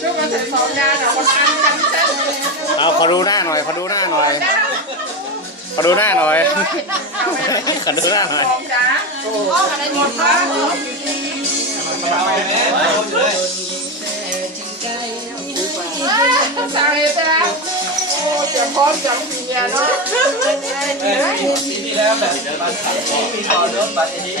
ช่วงมาถึงสองงานอะมันกันจังเลยเอาขอดูหน้าหน่อยขอดูหน้าหน่อยขอดูหน้าหน่อยขอดูหน้าหน่อยสั่โอ้โหอะไรงสาวจ้าโอ้จะพร้อมจังเสียเนาะเฮ้ยที่แล้วแบบเดินมาถามก่อนเดินไปที่เอ